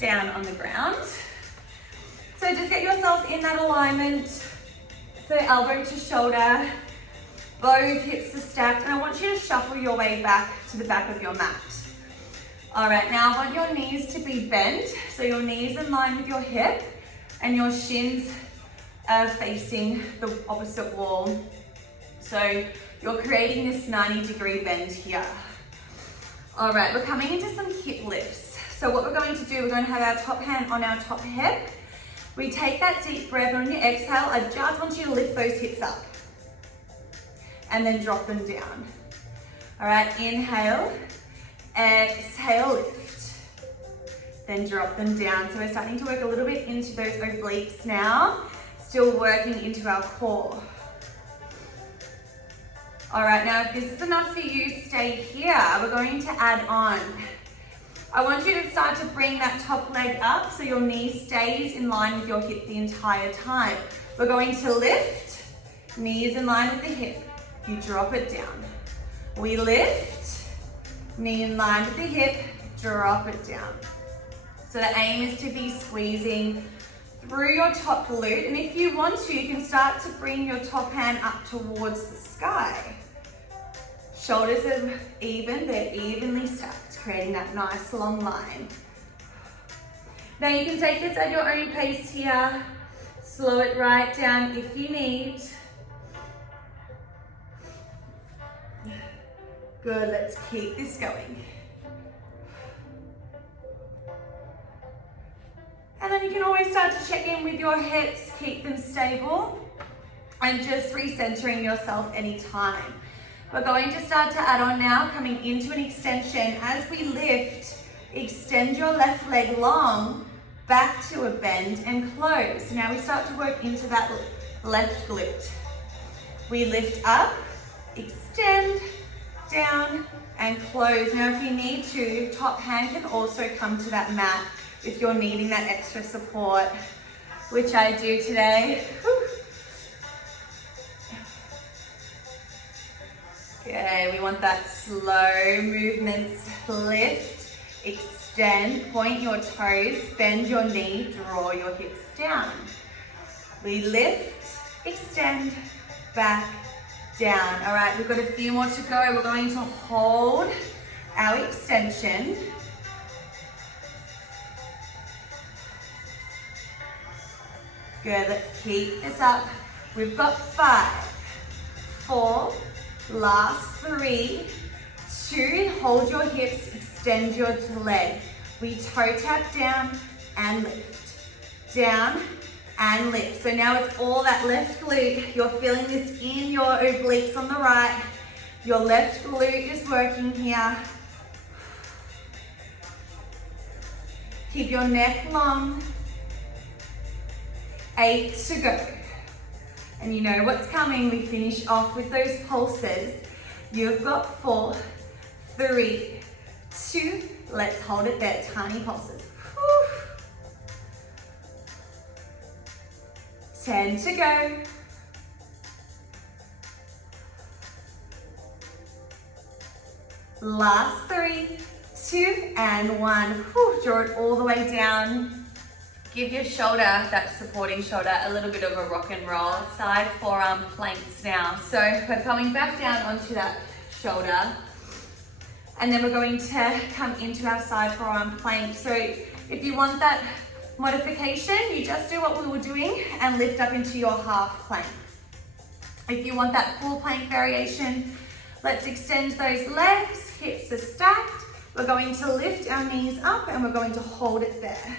down on the ground. So just get yourself in that alignment. So elbow to shoulder, both hips are stacked, and I want you to shuffle your way back to the back of your mat. All right, now I want your knees to be bent, so your knees in line with your hip, and your shins are facing the opposite wall. So you're creating this 90-degree bend here. All right, we're coming into some hip lifts. So what we're going to do, we're going to have our top hand on our top hip. We take that deep breath, and on your exhale, I just want you to lift those hips up and then drop them down. All right, inhale, exhale, lift, then drop them down. So we're starting to work a little bit into those obliques now, still working into our core. All right, now if this is enough for you, stay here. We're going to add on. I want you to start to bring that top leg up so your knee stays in line with your hip the entire time. We're going to lift, knees in line with the hip. You drop it down. We lift, knee in line with the hip, drop it down. So the aim is to be squeezing through your top glute, and if you want to, you can start to bring your top hand up towards the sky. Shoulders are even, they're evenly stacked, creating that nice long line. Now you can take this at your own pace here. Slow it right down if you need. Good, let's keep this going. And then you can always start to check in with your hips, keep them stable, and just recentering yourself anytime. We're going to start to add on now, coming into an extension. As we lift, extend your left leg long, back to a bend and close. Now we start to work into that left glute. We lift up, extend, down, and close. Now if you need to, top hand can also come to that mat if you're needing that extra support, which I do today. Okay, we want that slow movements. Lift, extend, point your toes, bend your knee, draw your hips down. We lift, extend, back, down. All right, we've got a few more to go. We're going to hold our extension. Good, let's keep this up. We've got 5, 4, last 3, 2, hold your hips, extend your leg. We toe tap down and lift, down and lift. So now it's all that left glute. You're feeling this in your obliques on the right. Your left glute is working here. Keep your neck long. 8 to go. And you know what's coming. We finish off with those pulses. You've got 4, 3, 2. Let's hold it there. Tiny pulses. 10 to go. Last 3, 2, and 1. Draw it all the way down. Give your shoulder, that supporting shoulder, a little bit of a rock and roll. Side forearm planks now. So we're coming back down onto that shoulder. And then we're going to come into our side forearm plank. So if you want that modification, you just do what we were doing and lift up into your half plank. If you want that full plank variation, let's extend those legs, hips are stacked. We're going to lift our knees up and we're going to hold it there.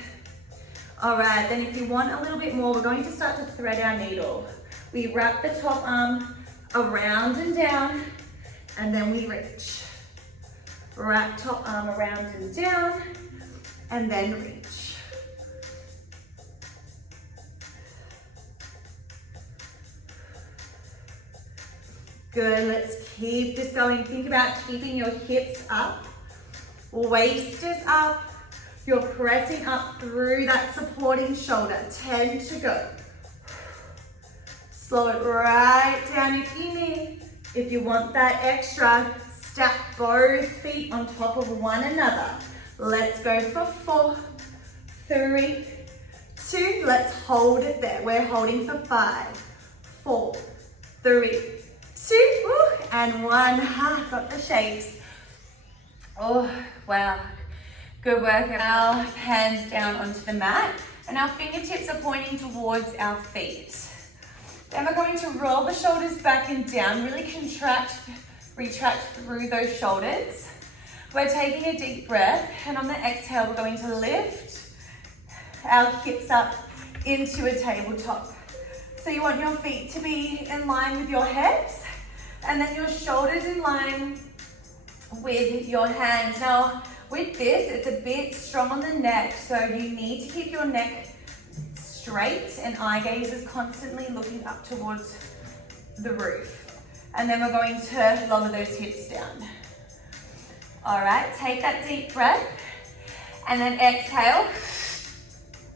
All right, then if you want a little bit more, we're going to start to thread our needle. We wrap the top arm around and down, and then we reach. Wrap top arm around and down, and then reach. Good, let's keep this going. Think about keeping your hips up, waist is up. You're pressing up through that supporting shoulder. 10 to go. Slow it right down if you need. If you want that extra, stack both feet on top of one another. Let's go for 4, 3, 2, let's hold it there. We're holding for 5, 4, 3, 2, woo, and 1. Got the shakes. Oh, wow. Good work. Our hands down onto the mat, and our fingertips are pointing towards our feet. Then we're going to roll the shoulders back and down, really retract through those shoulders. We're taking a deep breath, and on the exhale, we're going to lift our hips up into a tabletop. So you want your feet to be in line with your hips, and then your shoulders in line with your hands. Now, with this, it's a bit strong on the neck, so you need to keep your neck straight and eye gaze is constantly looking up towards the roof. And then we're going to lower those hips down. All right, take that deep breath and then exhale,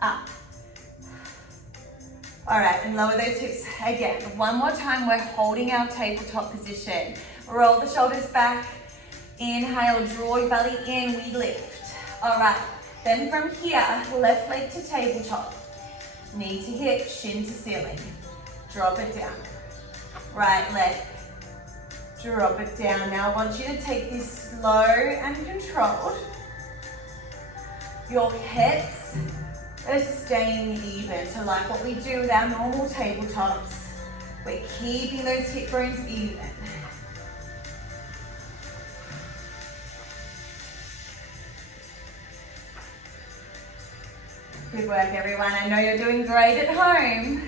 up. All right, and lower those hips again. One more time, we're holding our tabletop position. Roll the shoulders back, inhale, draw your belly in, we lift. All right, then from here, left leg to tabletop. Knee to hip, shin to ceiling. Drop it down. Right leg. Drop it down. Now I want you to take this slow and controlled. Your hips are staying even. So like what we do with our normal tabletops, we're keeping those hip bones even. Good work, everyone. I know you're doing great at home.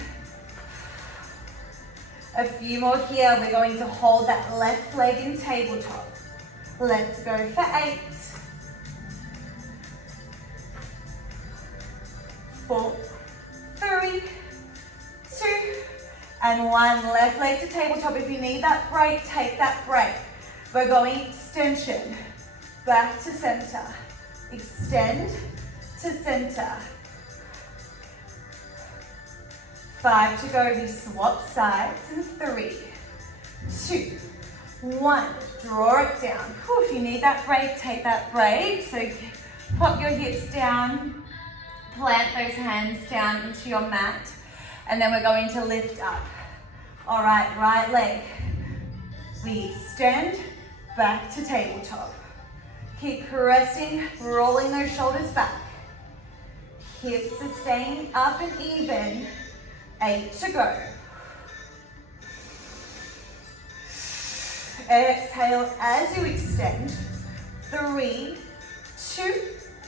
A few more here. We're going to hold that left leg in tabletop. Let's go for 8, 4, 3, 2, and 1. Left leg to tabletop. If you need that break, take that break. We're going extension, back to center. Extend to center. 5 to go. We swap sides in 3, 2, 1. Draw it down. Whew, if you need that break, take that break. So pop your hips down, plant those hands down into your mat, and then we're going to lift up. All right, right leg. We extend back to tabletop. Keep pressing, rolling those shoulders back. Hips are staying up and even. 8 to go. Exhale as you extend. 3, 2,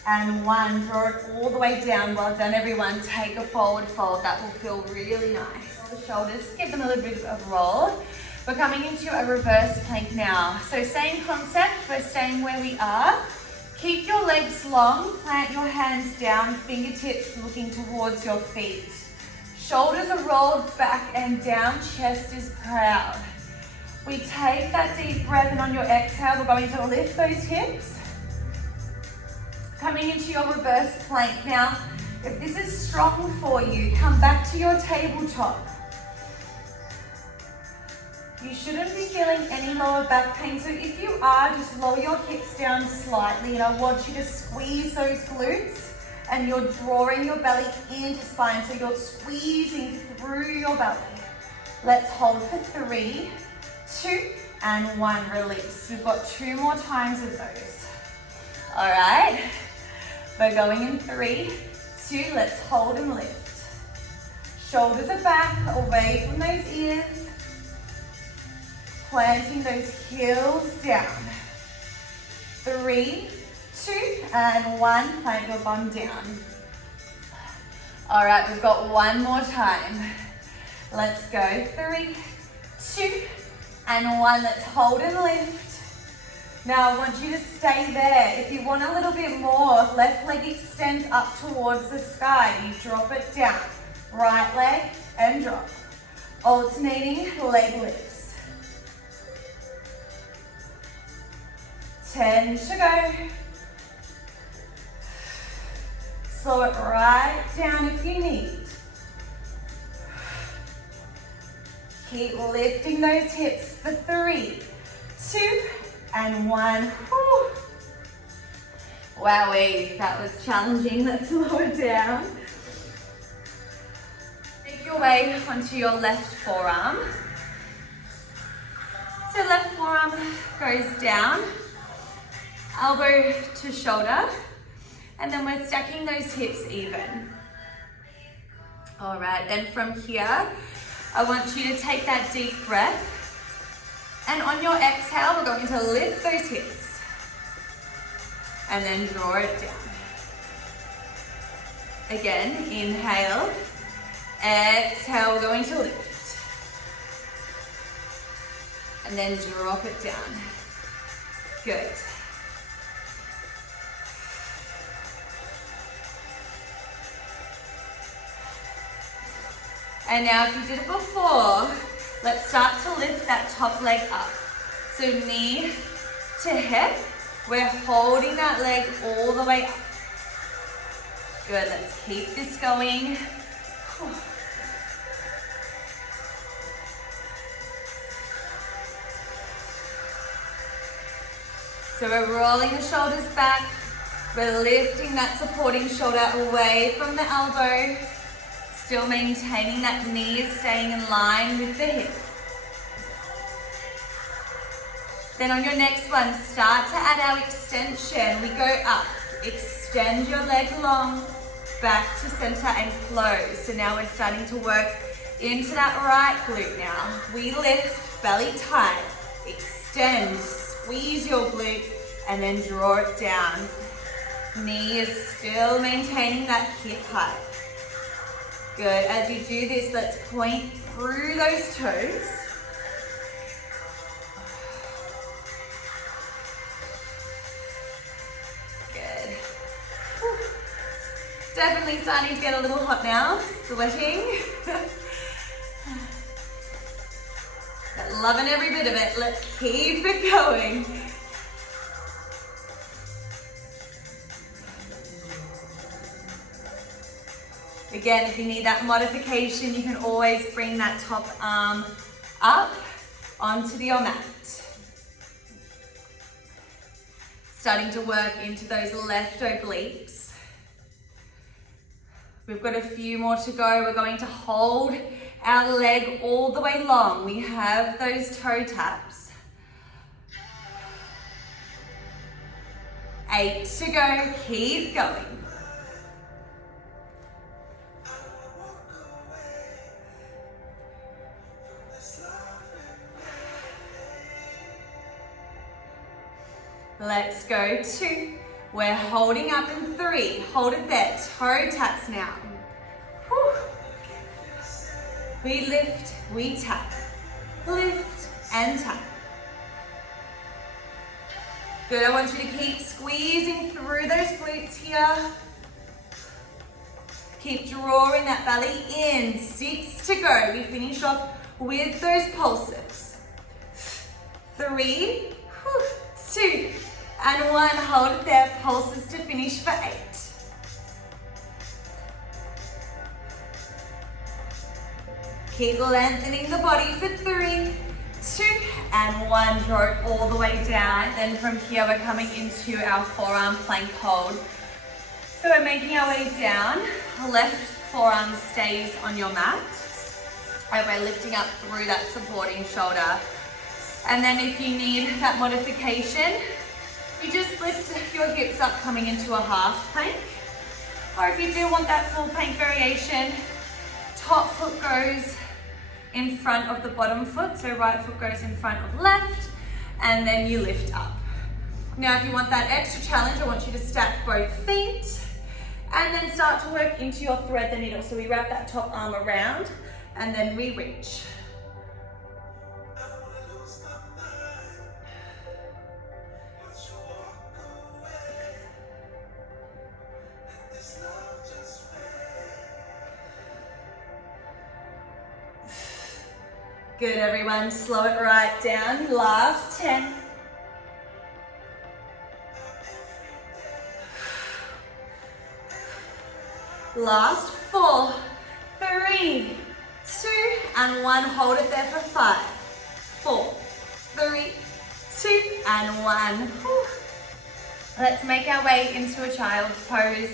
and 1. Draw it all the way down. Well done, everyone. Take a forward fold. That will feel really nice. The shoulders, give them a little bit of roll. We're coming into a reverse plank now. So same concept, we're staying where we are. Keep your legs long, plant your hands down, fingertips looking towards your feet. Shoulders are rolled back and down, chest is proud. We take that deep breath, and on your exhale, we're going to lift those hips. Coming into your reverse plank. Now, if this is strong for you, come back to your tabletop. You shouldn't be feeling any lower back pain. So if you are, just lower your hips down slightly, and I want you to squeeze those glutes. And you're drawing your belly into spine, so you're squeezing through your belly. Let's hold for 3, 2, and 1. Release. We've got 2 more times of those. All right. We're going in 3, 2. Let's hold and lift. Shoulders are back, away from those ears. Planting those heels down. 3, 2, and 1. Plant your bum down. All right, we've got 1 more time. Let's go. 3, 2, and 1. Let's hold and lift. Now I want you to stay there. If you want a little bit more, left leg extends up towards the sky. You drop it down. Right leg and drop. Alternating leg lifts. 10 to go. Slow it right down if you need. Keep lifting those hips for 3, 2, and 1. Whew. Wowee, that was challenging. Let's lower down. Make your way onto your left forearm. So left forearm goes down, elbow to shoulder, and then we're stacking those hips even. All right, then from here, I want you to take that deep breath, and on your exhale, we're going to lift those hips, and then draw it down. Again, inhale, exhale, we're going to lift. And then drop it down. Good. And now if you did it before, let's start to lift that top leg up. So knee to hip, we're holding that leg all the way up. Good, let's keep this going. So we're rolling the shoulders back. We're lifting that supporting shoulder away from the elbow. Still maintaining that knee is staying in line with the hip. Then on your next one, start to add our extension. We go up. Extend your leg long, back to center and close. So now we're starting to work into that right glute now. We lift, belly tight, extend, squeeze your glute, and then draw it down. Knee is still maintaining that hip height. Good, as you do this, let's point through those toes. Good. Whew. Definitely starting to get a little hot now, sweating. But loving every bit of it. Let's keep it going. Again, if you need that modification, you can always bring that top arm up onto your mat. Starting to work into those left obliques. We've got a few more to go. We're going to hold our leg all the way long. We have those toe taps. 8 to go, keep going. Let's go 2. We're holding up in 3. Hold it there, toe taps now. Whew. We lift, we tap, lift and tap. Good, I want you to keep squeezing through those glutes here. Keep drawing that belly in. 6 to go. We finish off with those pulses. 3, 2, and 1. Hold it there. Pulses to finish for 8. Keep lengthening the body for 3, 2, and 1. Draw it all the way down. Then from here, we're coming into our forearm plank hold. So we're making our way down. Left forearm stays on your mat. And we're lifting up through that supporting shoulder. And then if you need that modification, you just lift your hips up coming into a half plank. Or if you do want that full plank variation, top foot goes in front of the bottom foot. So right foot goes in front of left, and then you lift up. Now if you want that extra challenge, I want you to stack both feet and then start to work into your thread the needle. So we wrap that top arm around and then we reach. Good, everyone. Slow it right down. Last 10. Last 4, 3, 2, and 1. Hold it there for 5, 4, 3, 2, and 1. Let's make our way into a child's pose.